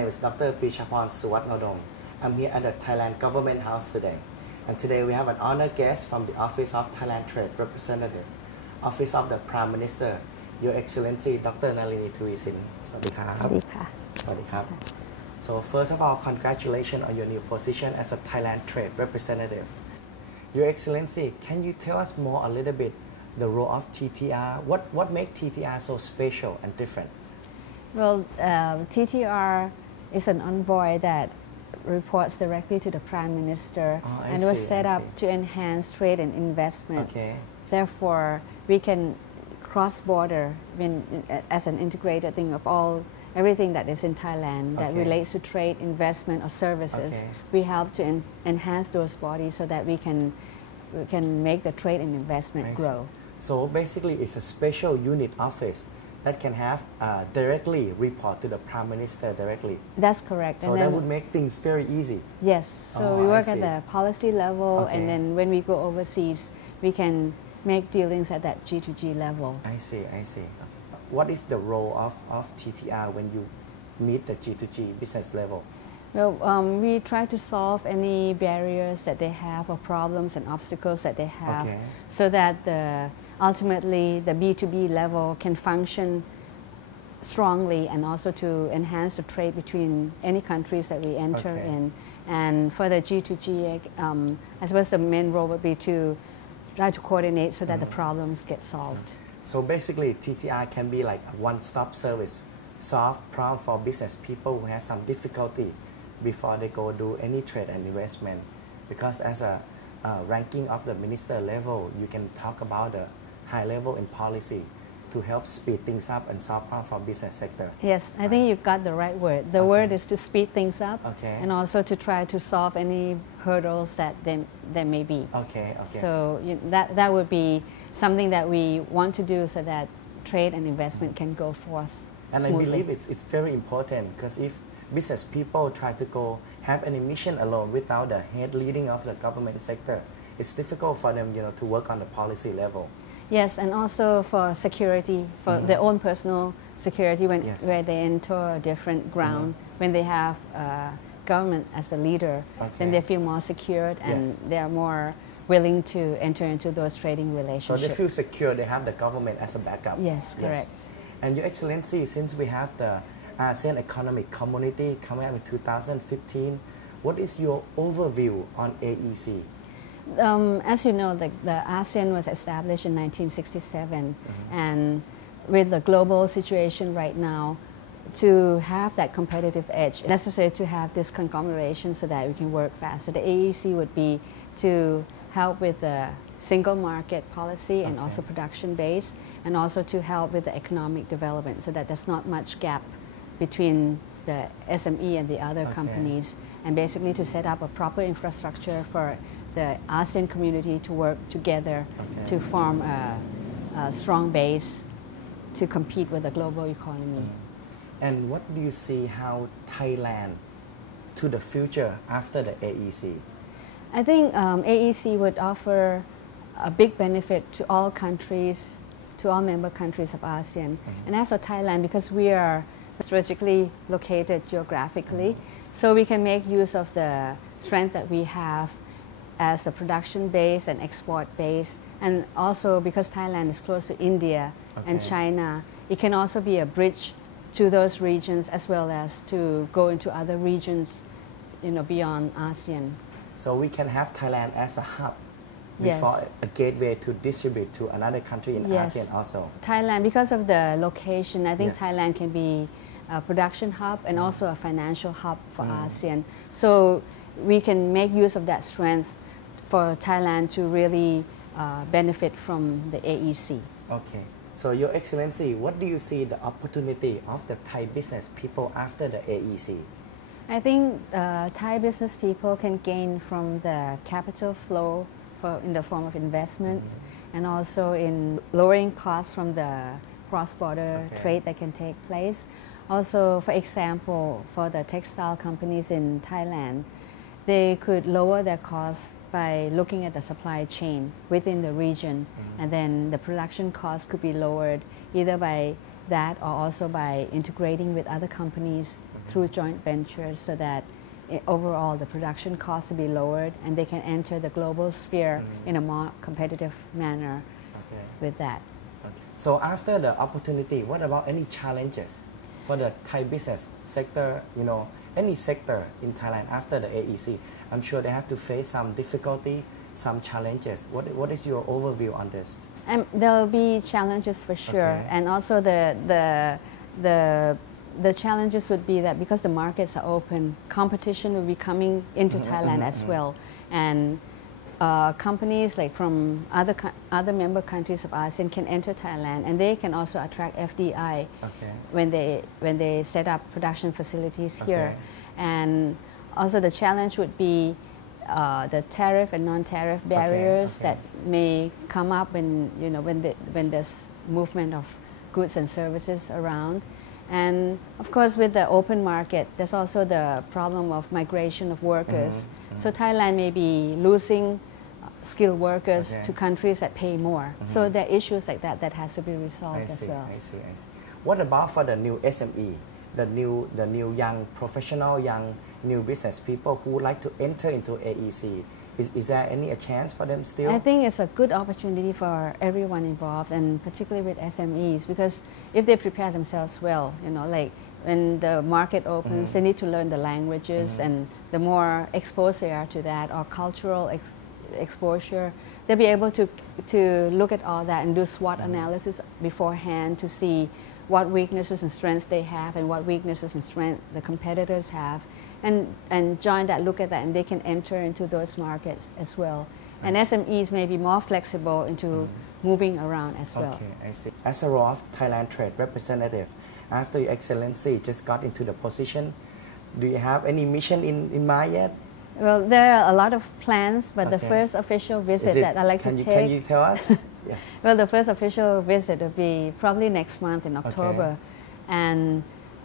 name is Dr. Prechaporn Suwatnodom. I'm here at the Thailand Government House today. And today we have an honored guest from the Office of Thailand Trade Representative, Office of the Prime Minister, Your Excellency Dr. Nalinee Taweesin. So first of all, congratulations on your new position as a Thailand Trade Representative. Your Excellency, can you tell us more a little bit the role of TTR? What makes TTR so special and different? Well, TTR is an envoy that reports directly to the Prime Minister and was set up to enhance trade and investment. Therefore, we can cross-border as an integrated thing of everything that is in Thailand that relates to trade, investment, or services. We help to enhance those bodies so that we can make the trade and investment grow. So basically, it's a special unit office that can have directly report to the Prime Minister directly. That's correct. So that would make things very easy. Yes. So we work at the policy level, and then when we go overseas, we can make dealings at that G2G level. I see. What is the role of TTR when you meet the G2G business level? Well, we try to solve any barriers that they have or problems and obstacles that they have so that ultimately the B2B level can function strongly and also to enhance the trade between any countries that we enter in. And for the G2G, I suppose the main role would be to try to coordinate so that the problems get solved. So basically, TTR can be like a one-stop service, solve problem for business people who have some difficulty before they go do any trade and investment. Because as a ranking of the minister level, you can talk about the high level in policy to help speed things up and solve problems for business sector. Yes, I think you got the right word. The word is to speed things up and also to try to solve any hurdles that there may be. So that would be something that we want to do so that trade and investment can go forth smoothly. And I believe it's very important because if business people try to go have any mission alone without the head leading of the government sector, it's difficult for them to work on the policy level. Yes, and also for security, for their own personal security where they enter a different ground, when they have government as a leader, then they feel more secured and they are more willing to enter into those trading relationships. So they feel secure, they have the government as a backup. Yes, correct. And Your Excellency, since we have the ASEAN Economic Community coming up in 2015, what is your overview on AEC? As you know, the ASEAN was established in 1967, and with the global situation right now, to have that competitive edge, it's necessary to have this conglomeration so that we can work faster. The AEC would be to help with the single market policy and also production base, and also to help with the economic development so that there's not much gap between the SME and the other companies, and basically to set up a proper infrastructure for the ASEAN community to work together to form a strong base to compete with the global economy. And what do you see how Thailand to the future after the AEC? I think AEC would offer a big benefit to all countries, to all member countries of ASEAN. And as for Thailand, because we are strategically located geographically, so we can make use of the strength that we have as a production base and export base, and also because Thailand is close to India and China, it can also be a bridge to those regions as well as to go into other regions, beyond ASEAN. So we can have Thailand as a hub before a gateway to distribute to another country in ASEAN also. Thailand, because of the location, I think Thailand can be a production hub and also a financial hub for ASEAN. So we can make use of that strength for Thailand to really benefit from the AEC. So Your Excellency, what do you see the opportunity of the Thai business people after the AEC? I think Thai business people can gain from the capital flow in the form of investment and also in lowering costs from the cross-border trade that can take place. Also, for example, for the textile companies in Thailand, they could lower their costs by looking at the supply chain within the region, and then the production costs could be lowered either by that or also by integrating with other companies through joint ventures so that overall the production costs will be lowered and they can enter the global sphere in a more competitive manner with that. So after the opportunity, what about any challenges for the Thai business sector, any sector in Thailand after the AEC? I'm sure they have to face some difficulty, some challenges. What is your overview on this? There will be challenges for sure, and also the challenges would be that because the markets are open, competition will be coming into Thailand as well, and companies like from other member countries of ASEAN can enter Thailand, and they can also attract FDI when they set up production facilities here. And also the challenge would be the tariff and non-tariff barriers that may come up when there's movement of goods and services around. And of course, with the open market, there's also the problem of migration of workers. So Thailand may be losing skilled workers to countries that pay more. So there are issues like that that has to be resolved as well. I see. What about for the new SME, the new young professional, new business people who would like to enter into AEC? Is there any chance for them still? I think it's a good opportunity for everyone involved, and particularly with SMEs, because if they prepare themselves well, like when the market opens, they need to learn the languages, and the more exposed they are to that, or cultural exposure, they'll be able to look at all that and do SWOT analysis beforehand to see what weaknesses and strengths they have and what weaknesses and strengths the competitors have, and join that, look at that, and they can enter into those markets as well. And SMEs may be more flexible into moving around as well. Okay, I see. As a role of Thailand Trade Representative, after Your Excellency just got into the position, do you have any mission in mind yet? Well, there are a lot of plans, but the first official visit that I'd like to take... Can you tell us? Yes. Well, the first official visit will be probably next month in October. And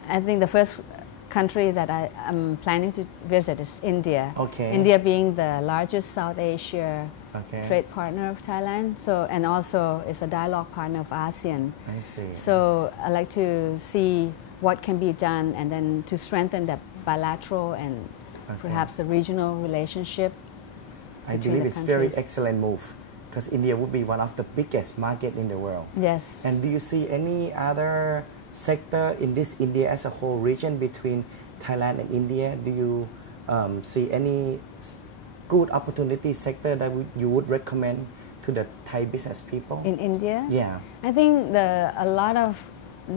I think the first country that I'm planning to visit is India. India being the largest South Asia trade partner of Thailand, and also is a dialogue partner of ASEAN. I see. So I'd like to see what can be done, and then to strengthen the bilateral and perhaps the regional relationship. I believe it's a very excellent move, because India would be one of the biggest market in the world. Yes. And do you see any other sector in this India as a whole region between Thailand and India? Do you see any good opportunity sector that you would recommend to the Thai business people? In India? Yeah. I think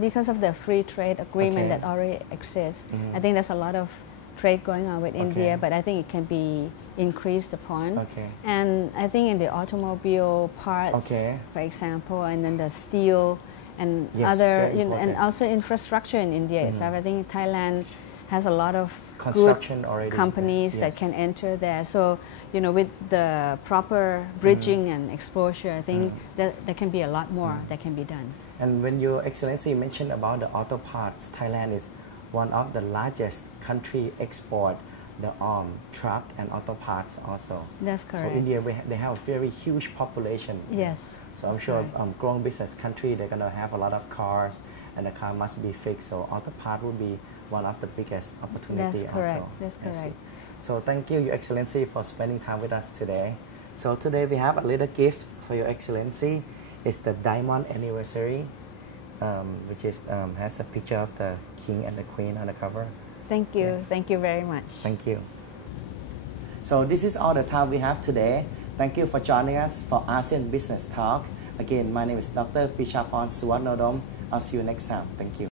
because of the free trade agreement that already exists, I think there's a lot of trade going on with India, but I think it can be increased upon. And I think in the automobile parts, for example, and then the steel and other, and also infrastructure in India itself. I think Thailand has a lot of construction good companies that can enter there. So, with the proper bridging and exposure, I think that there can be a lot more that can be done. And when Your Excellency mentioned about the auto parts, Thailand is one of the largest country export the truck and auto parts also. That's correct. So India, they have a very huge population. Yes. So I'm sure growing business country, they're going to have a lot of cars, and the car must be fixed. So auto part would be one of the biggest opportunity. That's correct. Also. That's correct. So thank you, Your Excellency, for spending time with us today. So today we have a little gift for Your Excellency. It's the diamond anniversary, which is has a picture of the king and the queen on the cover. Thank you. Thank you very much. Thank you. So this is all the time we have today. Thank you for joining us for ASEAN Business Talk. Again, my name is Dr. Prechaporn Suwatnodom. I'll see you next time. Thank you.